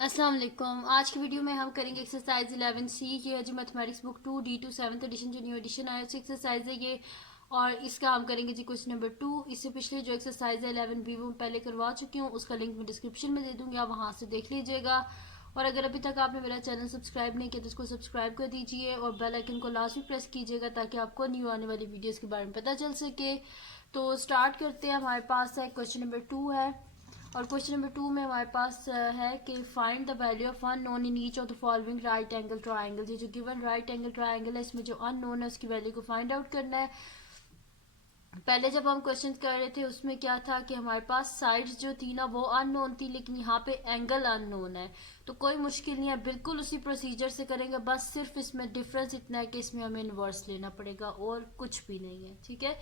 अस्सलाम वालेकुम। आज की वीडियो में हम करेंगे एक्सरसाइज 11C। ये है जो mathematics book 2D2 7th edition जो न्यू एडिशन आया है एक्सरसाइज है ये। और इसका हम करेंगे जी क्वेश्चन नंबर 2। इससे पिछले जो एक्सरसाइज है 11B वो पहले करवा चुकी हूँ, उसका लिंक मैं डिस्क्रिप्शन में दे दूँगी, आप वहाँ से देख लीजिएगा। और अगर अभी तक आपने मेरा चैनल सब्सक्राइब नहीं किया तो इसको सब्सक्राइब कर दीजिए और बेल आइकन को लास्ट में प्रेस कीजिएगा ताकि आपको न्यू आने वाली वीडियोज़ के बारे में पता चल सके। तो स्टार्ट करते हैं। हमारे पास है क्वेश्चन नंबर 2 है और क्वेश्चन नंबर 2 में हमारे पास है कि find the value of unknown in each of the following right angle triangle. ये जो गिवन राइट एंगल ट्राइंगल है इसमें जो अननोन है उसकी वैल्यू को फाइंड आउट करना है। पहले जब हम क्वेश्चन कर रहे थे उसमें क्या था कि हमारे पास साइड्स जो थी ना वो अननोन थी, लेकिन यहाँ पे एंगल अननोन है। तो कोई मुश्किल नहीं है, बिल्कुल उसी प्रोसीजर से करेंगे, बस सिर्फ इसमें डिफरेंस इतना है कि इसमें हमें इन्वर्स लेना पड़ेगा और कुछ भी नहीं है। ठीक है,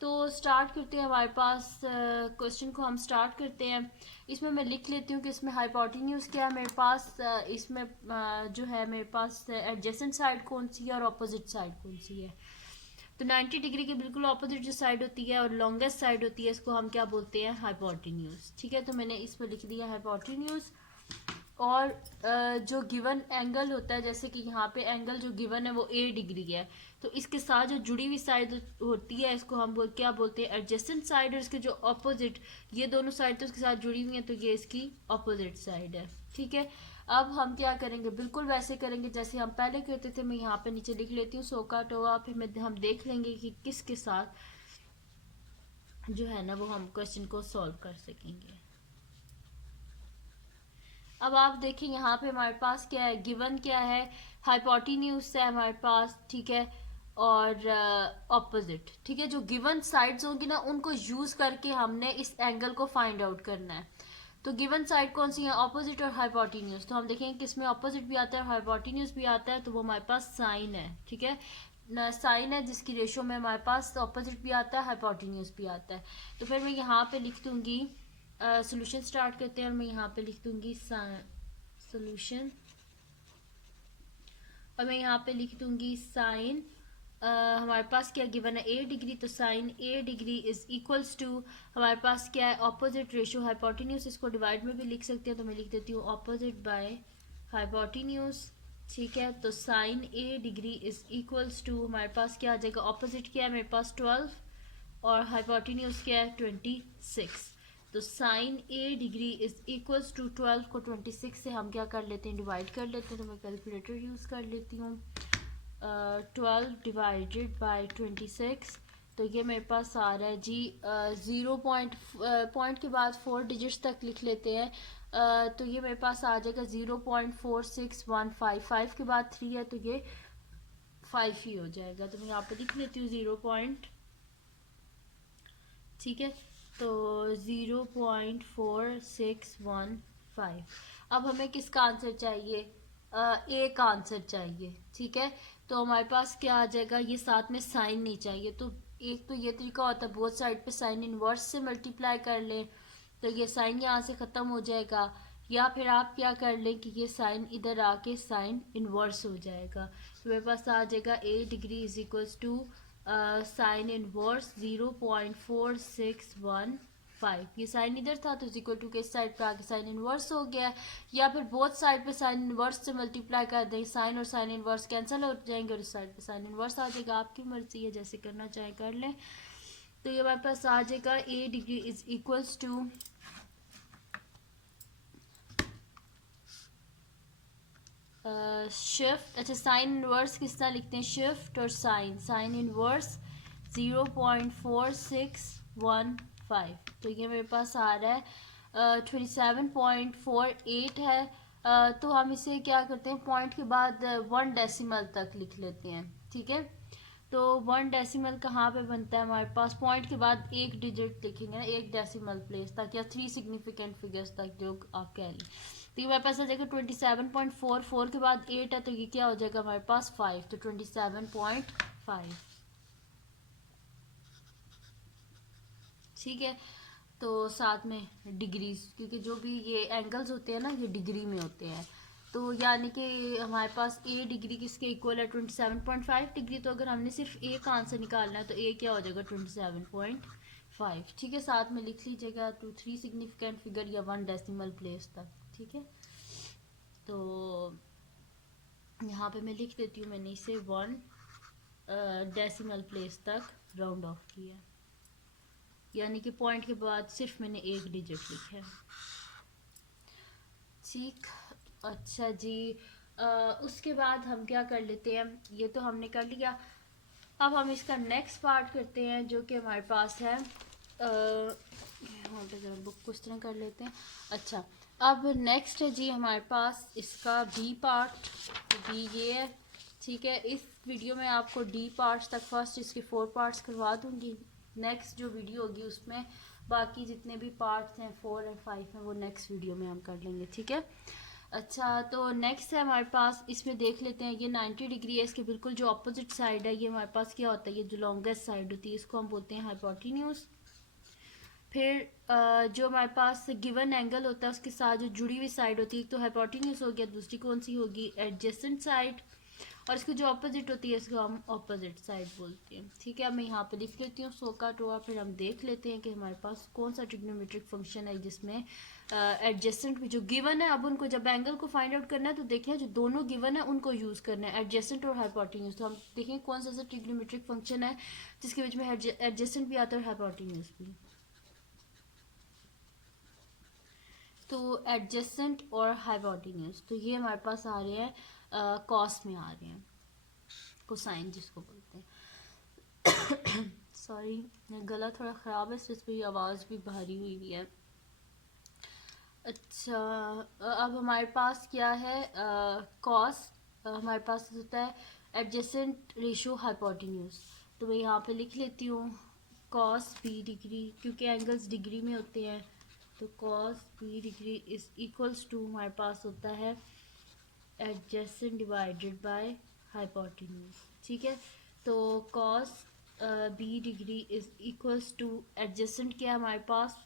तो स्टार्ट करते हैं। हमारे पास क्वेश्चन को हम स्टार्ट करते हैं। इसमें मैं लिख लेती हूँ कि इसमें हाइपोटेन्यूज क्या है मेरे पास। इसमें जो है मेरे पास एडजेसेंट साइड कौन सी है और अपोजिट साइड कौन सी है। तो 90 डिग्री के बिल्कुल ऑपोजिट जो साइड होती है और लॉन्गेस्ट साइड होती है इसको हम क्या बोलते हैं, हाइपोटेन्यूज। ठीक है, तो मैंने इस पर लिख दिया हाइपोटेन्यूज। और जो गिवन एंगल होता है, जैसे कि यहाँ पे एंगल जो गिवन है वो ए डिग्री है, तो इसके साथ जो जुड़ी हुई साइड होती है इसको हम क्या बोलते हैं, एडजेसेंट साइड। और इसके जो ऑपोजिट, ये दोनों साइड तो इसके साथ जुड़ी हुई हैं तो ये इसकी ऑपोजिट साइड है। ठीक है, अब हम क्या करेंगे, बिल्कुल वैसे करेंगे जैसे हम पहले करते थे। मैं यहाँ पे नीचे लिख लेती हूँ सो का टोआ, फिर हम देख लेंगे कि किसके साथ जो है ना वो हम क्वेश्चन को सॉल्व कर सकेंगे। अब आप देखें यहाँ पे हमारे पास क्या है, गिवन क्या है, हाइपोटेन्यूज है हमारे पास। ठीक है, और ऑपोजिट। ठीक है, जो गिवन साइड्स होंगी ना उनको यूज करके हमने इस एंगल को फाइंड आउट करना है। तो गिवन साइड कौन सी है, ऑपोजिट और हाइपोटेन्यूज। तो हम देखेंगे किसमें ऑपोजिट भी आता है हाइपोटेन्यूज भी आता है, तो वो हमारे पास साइन है। ठीक है, साइन है जिसकी रेशो में हमारे पास ऑपोजिट भी आता है हाइपोटेन्यूज भी आता है। तो फिर मैं यहाँ पे लिख दूंगी सोल्यूशन स्टार्ट करते हैं और मैं यहाँ पे लिख दूंगी सोल्यूशन। और मैं यहाँ पे लिख दूंगी साइन। हमारे पास क्या गिवन है, ए डिग्री, तो sine A degree is equals to, हमारे पास क्या है, ऑपोजिट रेशो हाइपोटेन्यूज। इसको डिवाइड में भी लिख सकते हैं, तो मैं लिख देती हूँ ऑपोजिट बाय हाइपोटेन्यूज। ठीक है, तो sine A degree is equals to, हमारे पास क्या आ जाएगा, ऑपोजिट क्या है मेरे पास 12 और हाइपोटेन्यूज क्या है 26। तो sine A degree is equals to 12 को 26 से हम क्या कर लेते हैं, डिवाइड कर लेते हैं। तो मैं कैलकुलेटर यूज़ कर लेती हूँ। 12 डिवाइडेड बाई 26, तो ये मेरे पास आ रहा है जी 0 पॉइंट के बाद 4 डिजिट्स तक लिख लेते हैं। तो ये मेरे पास आ जाएगा 0.4615। 5 के बाद 3 है तो ये 5 ही हो जाएगा। तो मैं यहाँ पे लिख लेती हूँ 0. ठीक है, तो 0.4615। अब हमें किसका आंसर चाहिए, ए का आंसर चाहिए। ठीक है, तो हमारे पास क्या आ जाएगा, ये साथ में साइन नहीं चाहिए। तो एक तो ये तरीका होता है बोथ साइड पे साइन इनवर्स से मल्टीप्लाई कर लें, तो ये साइन यहाँ से ख़त्म हो जाएगा। या फिर आप क्या कर लें कि ये साइन इधर आके साइन इनवर्स हो जाएगा। तो मेरे पास आ जाएगा A degree is equals to sine inverse 0.4615। ये साइन इधर था तो इक्वल टू के इस साइड पे आके साइन इनवर्स हो गया। या फिर बोथ साइड पे साइन इनवर्स से मल्टीप्लाई कर दें, साइन और साइन इनवर्स कैंसिल हो जाएंगे और इस साइड पे साइन इनवर्स आ जाएगा। आपकी मर्जी है, जैसे करना चाहे कर लें। तो ये हमारे पास आ जाएगा A degree is equals to shift, अच्छा साइन इनवर्स किस तरह लिखते हैं, शिफ्ट और साइन, साइन इनवर्स 0.4615। तो ये मेरे पास आ रहा है 27.48 है। तो हम इसे क्या करते हैं, पॉइंट के बाद 1 डेसिमल तक लिख लेते हैं। ठीक है, तो 1 डेसिमल कहाँ पे बनता है, हमारे पास पॉइंट के बाद एक डिजिट लिखेंगे ना, एक डेसिमल प्लेस तक या 3 सिग्निफिकेंट फिगर्स तक जो आप कह लें। तो ये हमारे पास आ जाएगा 27.44 के बाद 8 है तो ये क्या हो जाएगा हमारे पास 5, तो 27.5। ठीक है, तो साथ में डिग्रीज, क्योंकि जो भी ये एंगल्स होते हैं ना ये डिग्री में होते हैं। तो यानी कि हमारे पास ए डिग्री किसके इक्वल है 27.5 डिग्री। तो अगर हमने सिर्फ ए का आंसर निकालना है तो ए क्या हो जाएगा 27.5। ठीक है, साथ में लिख लीजिएगा टू 3 सिग्निफिकेंट फिगर या 1 डेसिमल प्लेस तक। ठीक है, तो यहाँ पे मैं लिख देती हूँ, मैंने इसे 1 डेसिमल प्लेस तक राउंड ऑफ किया, यानी कि पॉइंट के बाद सिर्फ मैंने एक डिजिट लिखा है। ठीक, अच्छा जी। उसके बाद हम क्या कर लेते हैं, ये तो हमने कर लिया। अब हम इसका नेक्स्ट पार्ट करते हैं जो कि हमारे पास है, यहाँ पे जरा बुक को इस तरह कर लेते हैं। अच्छा, अब नेक्स्ट है जी हमारे पास इसका बी पार्ट। बी ये है, ठीक है। इस वीडियो में आपको डी पार्ट्स तक फर्स्ट इसके 4 पार्ट्स करवा दूंगी। नेक्स्ट जो वीडियो होगी उसमें बाकी जितने भी पार्ट्स हैं 4 और 5 हैं वो नेक्स्ट वीडियो में हम कर लेंगे, ठीक है। अच्छा, तो नेक्स्ट है हमारे पास, इसमें देख लेते हैं, ये 90 डिग्री है, इसके बिल्कुल जो अपोजिट साइड है ये हमारे पास क्या होता है, ये जो लॉन्गेस्ट साइड होती है इसको हम बोलते हैं हाइपोटेन्यूज। फिर जो हमारे पास गिवन एंगल होता है उसके साथ जो जुड़ी हुई साइड होती है, तो हाइपोटेन्यूज हो गया, दूसरी कौन सी होगी, एडजेसेंट साइड। और इसकी जो अपोजिट होती है इसको हम अपोजिट साइड बोलते हैं, ठीक है। मैं यहाँ पे लिख लेती हूँ सोका टोआ। फिर हम देख लेते हैं कि हमारे पास कौन सा ट्रिग्नोमेट्रिक फंक्शन है जिसमें एडजेसेंट भी जो गिवन है। अब उनको जब एंगल को फाइंड आउट करना है तो देखना जो दोनों गिवन है उनको यूज़ करना है, एडजेसेंट और हाइपोटेन्यूज। तो हम देखें कौन सा ट्रिग्नोमेट्रिक फंक्शन है जिसके बीच में एडजेसेंट भी आता है और हाइपोटेन्यूज भी। तो एडजेसेंट और हाइपोटेन्यूज, तो ये हमारे पास आ रहे हैं कॉस में आ रहे हैं, कोसाइन जिसको बोलते हैं। सॉरी, गला थोड़ा ख़राब है इसलिए मेरी आवाज़ भी भारी हुई हुई है। अच्छा, अब हमारे पास क्या है, कॉस हमारे पास होता है एडजेसेंट रेशो हाइपोटेन्यूज। तो मैं यहाँ पे लिख लेती हूँ कॉस बी डिग्री, क्योंकि एंगल्स डिग्री में होते हैं, तो cos B degree is equals to हमारे पास होता है एडजेसेंट डिवाइडेड बाय हाइपोटेन्यूज, ठीक है। तो cos B degree is equals to adjacent क्या हमारे पास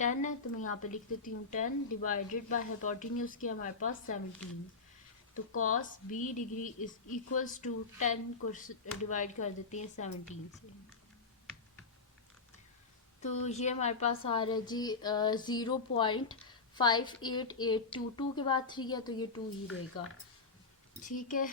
10 है, तो मैं यहाँ पे लिख देती हूँ 10 डिवाइडेड बाय हाइपोटेन्यूज क्या हमारे पास 17। तो cos B degree is equals to 10 को डिवाइड कर देते हैं 17 से, तो ये हमारे पास आ रहा है जी 0.58822 के बाद 3 है तो ये 2 ही रहेगा, ठीक है।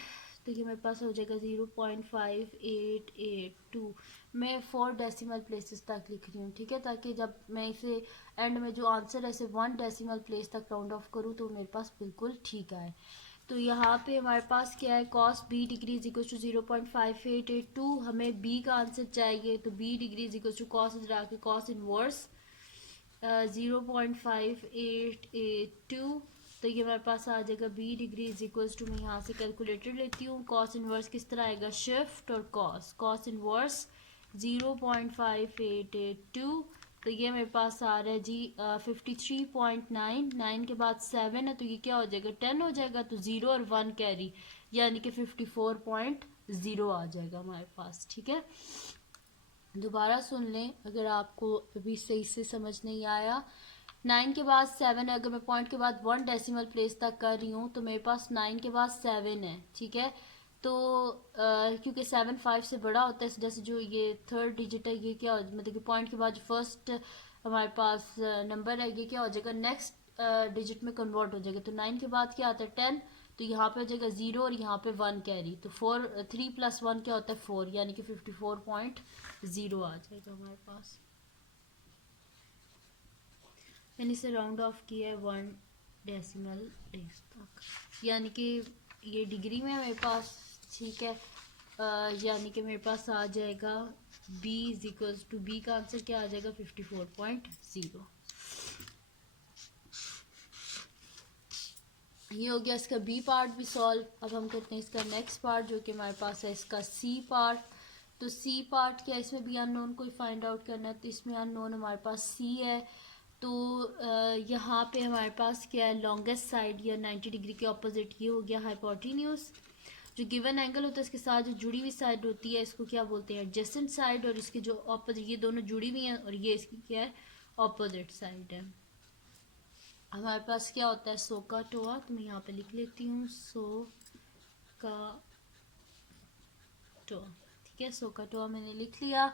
तो ये मेरे पास हो जाएगा 0.5882। मैं 4 डेसिमल प्लेसेस तक लिख रही हूँ, ठीक है, ताकि जब मैं इसे एंड में जो आंसर है इसे 1 डेसिमल प्लेस तक राउंड ऑफ करूँ तो मेरे पास बिल्कुल ठीक आए। तो यहाँ पे हमारे पास क्या है, cos B degree is equal to 0.5882। हमें बी का आंसर चाहिए, तो B degree is equal to cos इधर आके कॉस इनवर्स 0.5882। तो ये हमारे पास आ जाएगा B degree is equals to, मैं यहाँ से कैलकुलेटर लेती हूँ, कॉस इनवर्स किस तरह आएगा, शिफ्ट और कॉस इनवर्स 0.5882। तो ये मेरे पास आ रहा है जी 53.9, 9 के बाद 7 है तो ये क्या हो जाएगा 10 हो जाएगा, तो 0 और 1 कैरी यानी कि 54.0 आ जाएगा हमारे पास, ठीक है। दोबारा सुन लें अगर आपको अभी सही से समझ नहीं आया। 9 के बाद 7 है, अगर मैं पॉइंट के बाद 1 डेसिमल प्लेस तक कर रही हूँ तो मेरे पास 9 के बाद 7 है, ठीक है। तो क्योंकि 7 5 से बड़ा होता है, जैसे जो ये थर्ड डिजिट है ये क्या मतलब कि पॉइंट के बाद जो फर्स्ट हमारे पास नंबर है ये क्या हो जाएगा नेक्स्ट डिजिट में कन्वर्ट हो जाएगा। तो 9 के बाद क्या आता है 10, तो यहाँ पे हो जाएगा 0 और यहाँ पे 1 कैरी, तो 3 + 1 क्या होता है 4, यानी कि 54.0 आ जाएगा हमारे पास। मैंने इसे राउंड ऑफ किया है 1 डेसिमल प्लेस तक, यानी कि ये डिग्री में है मेरे पास, ठीक है। यानी कि मेरे पास आ जाएगा b is equals to, B का आंसर क्या आ जाएगा 54.0। ये हो गया इसका बी पार्ट भी सॉल्व। अब हम करते हैं इसका नेक्स्ट पार्ट जो कि हमारे पास है इसका सी पार्ट। तो सी पार्ट क्या, इसमें भी अननोन कोई फाइंड आउट करना है, तो इसमें अननोन हमारे पास सी है। तो यहाँ पे हमारे पास क्या है, लॉन्गेस्ट साइड या 90 डिग्री के ऑपोजिट ये हो गया हाइपोटेन्यूज। जो गिवन एंगल होता है इसके साथ जो जुड़ी हुई साइड होती है इसको क्या बोलते हैं, एडजेसेंट साइड, और इसके जो ऑपोजिट ये दोनों जुड़ी हुई हैं और ये इसकी क्या है ऑपोजिट साइड है। हमारे पास क्या होता है सो का टोआ, तो मैं यहाँ पे लिख लेती हूँ सो का टोआ, ठीक है। सो का टोआ मैंने लिख लिया।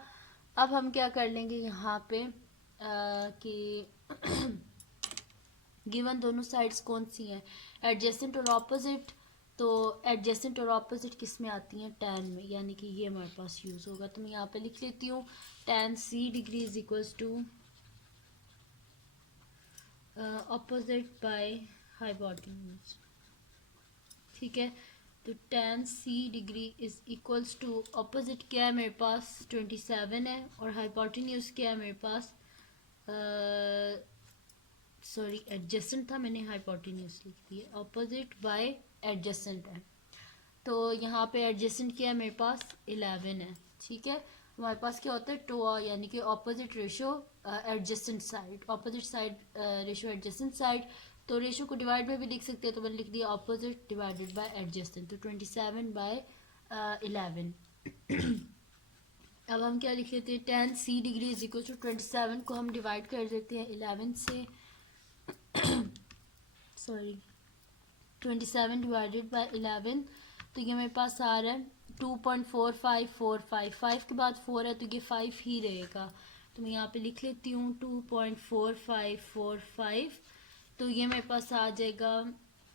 अब हम क्या कर लेंगे यहाँ पे कि गिवन दोनों साइड्स कौन सी हैं, एडजेसेंट और ऑपोजिट। तो एडजेसेंट और ऑपोजिट किस में आती हैं, tan में, यानी कि ये हमारे पास यूज़ होगा। तो मैं यहाँ पे लिख लेती हूँ tan c degree is equals to opposite by hypotenuse. ठीक है, तो tan c degree is equals to opposite क्या है मेरे पास 27 है, और हाइपोटेन्यूज क्या है मेरे पास, सॉरी एडजेसेंट था, मैंने हाइपोटेन्यूज लिख दिया, ऑपोजिट बाय एडजेसेंट है। तो यहाँ पे एडजेसेंट क्या है मेरे पास 11 है। ठीक है, हमारे पास क्या होता है टोआ, यानी कि opposite ratio adjacent side, opposite side ratio adjacent side. तो रेशो को डिवाइड में भी लिख सकते हैं, तो मैंने लिख दिया ऑपोजिट डिवाइडेड बाय एडजेसेंट, तो 27 बाय 11। अब हम क्या लिख लेते हैं, tan c degree is equal to 27 को हम डिवाइड कर देते हैं 11 से, सॉरी 27 डिवाइडेड बाय 11, तो ये मेरे पास आ रहा है 2.4545, 5 के बाद 4 है तो ये 5 ही रहेगा, तो मैं यहाँ पे लिख लेती हूँ 2.4545। तो ये मेरे पास आ जाएगा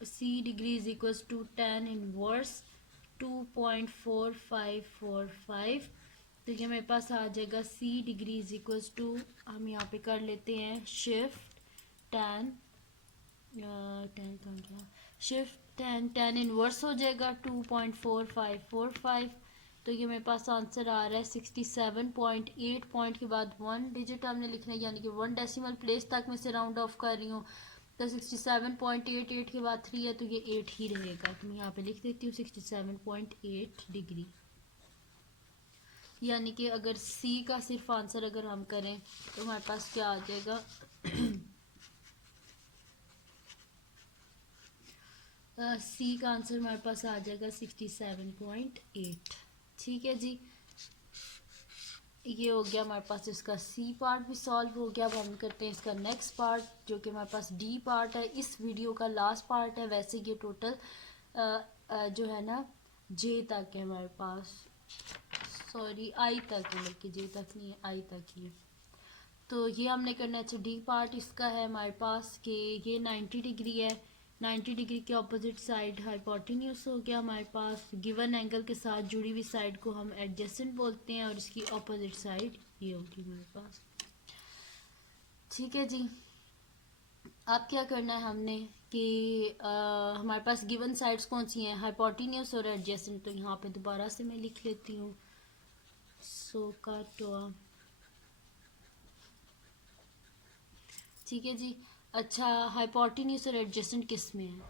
c degree is equals to tan inverse 2.4545। तो ये मेरे पास आ जाएगा c degree is equals to, हम यहाँ पे कर लेते हैं shift tan, shift tan inverse हो जाएगा 2.4545। तो ये मेरे पास आंसर आ रहा है 67.8, पॉइंट के बाद 1 डिजिट हमने लिखना है, यानी कि 1 डेसिमल प्लेस तक मैं से राउंड ऑफ कर रही हूँ। तो 67.88 के बाद 3 है तो ये 8 ही रहेगा, तो मैं यहाँ पे लिख देती हूँ 67.8 डिग्री। यानी कि अगर सी का सिर्फ आंसर अगर हम करें तो हमारे पास क्या आ जाएगा सी का आंसर हमारे पास आ जाएगा 67.8। ठीक है जी, ये हो गया हमारे पास इसका सी पार्ट भी सॉल्व हो गया। अब हम करते हैं इसका नेक्स्ट पार्ट, जो कि हमारे पास डी पार्ट है, इस वीडियो का लास्ट पार्ट है। वैसे ये टोटल जो है ना जे तक है हमारे पास, सॉरी आई तक है, बल्कि जे तक नहीं है, आई तक ही है। तो ये हमने करना है। अच्छा, डी पार्ट इसका है हमारे पास कि ये 90 डिग्री है, 90 डिग्री के ऑपोजिट साइड हाइपोटेन्यूज हो गया हमारे पास, गिवन एंगल के साथ जुड़ी हुई साइड को हम एडजेसेंट बोलते हैं, और इसकी ऑपोजिट साइड ये होगी हमारे पास। ठीक है जी, अब क्या करना है हमने कि हमारे पास गिवन साइड्स कौन सी हैं, हाइपोटेन्यूज और एडजेसेंट। तो यहाँ पे दोबारा से मैं लिख लेती हूँ सोकाटोआ। ठीक है जी, अच्छा हाइपोटेन्यूज और एडजेसेंट किस में है,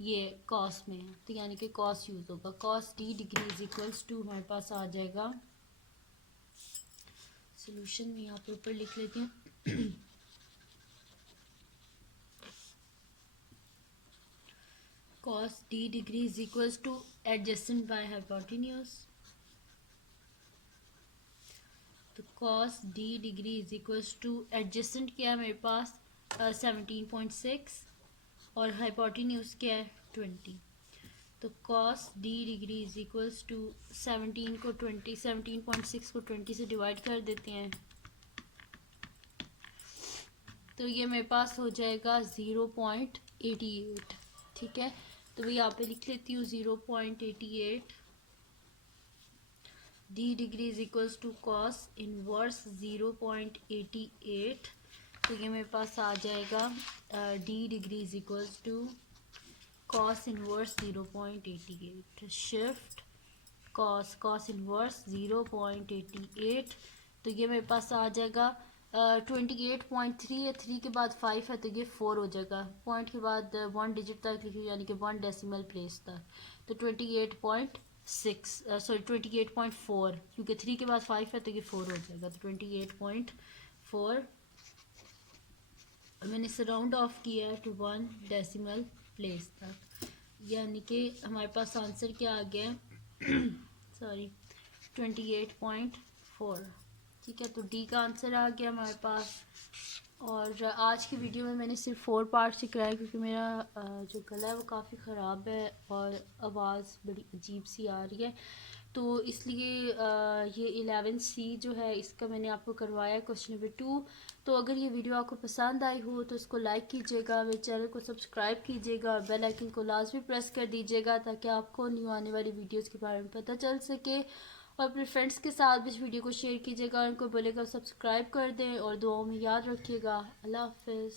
ये कॉस में है, तो यानी कि कॉस यूज होगा, cos D degree is equals to हमारे पास आ जाएगा, सोल्यूशन में यहाँ पे ऊपर लिख लेते हैं cos d degree is equals to adjacent by hypotenuse. तो cos d degree is equals to adjacent क्या है मेरे पास 17.6 और हाइपोटेन्यूज क्या है 20। तो cos d degree is equals to 17 को 20, 17.6 को 20 से डिवाइड कर देते हैं, तो ये मेरे पास हो जाएगा 0.88। ठीक है, तो मैं यहाँ पे लिख लेती हूँ 0.88 D degree is equals to cos inverse 0.88। तो ये मेरे पास आ जाएगा D degree is equals to cos inverse 0.88 shift cos inverse 0.88। तो ये मेरे पास आ जाएगा 28.3 है, 3 के बाद 5 है तो ये 4 हो जाएगा, पॉइंट के बाद 1 डिजिट तक लिखिए, यानी कि 1 डेसिमल प्लेस तक। तो 28.4, क्योंकि 3 के बाद 5 है तो ये 4 हो जाएगा, तो 28.4 मैंने इसे राउंड ऑफ किया है टू 1 डेसिमल प्लेस तक, यानी कि हमारे पास आंसर क्या आ गया सॉरी 28.4। ठीक है, तो डी का आंसर आ गया हमारे पास और आज की वीडियो में मैंने सिर्फ 4 पार्ट्स ही कराए क्योंकि मेरा जो गला है वो काफ़ी ख़राब है और आवाज़ बड़ी अजीब सी आ रही है, तो इसलिए ये 11C जो है इसका मैंने आपको करवाया क्वेश्चन नंबर 2। तो अगर ये वीडियो आपको पसंद आई हो तो इसको लाइक कीजिएगा, मेरे चैनल को सब्सक्राइब कीजिएगा, बेल आइकन को लाजमी प्रेस कर दीजिएगा ताकि आपको न्यू आने वाली वीडियोस के बारे में पता चल सके। और अपने फ्रेंड्स के साथ भी इस वीडियो को शेयर कीजिएगा, उनको बोलेगा सब्सक्राइब कर दें और दुआओं में याद रखिएगा। अल्लाह हाफिज़।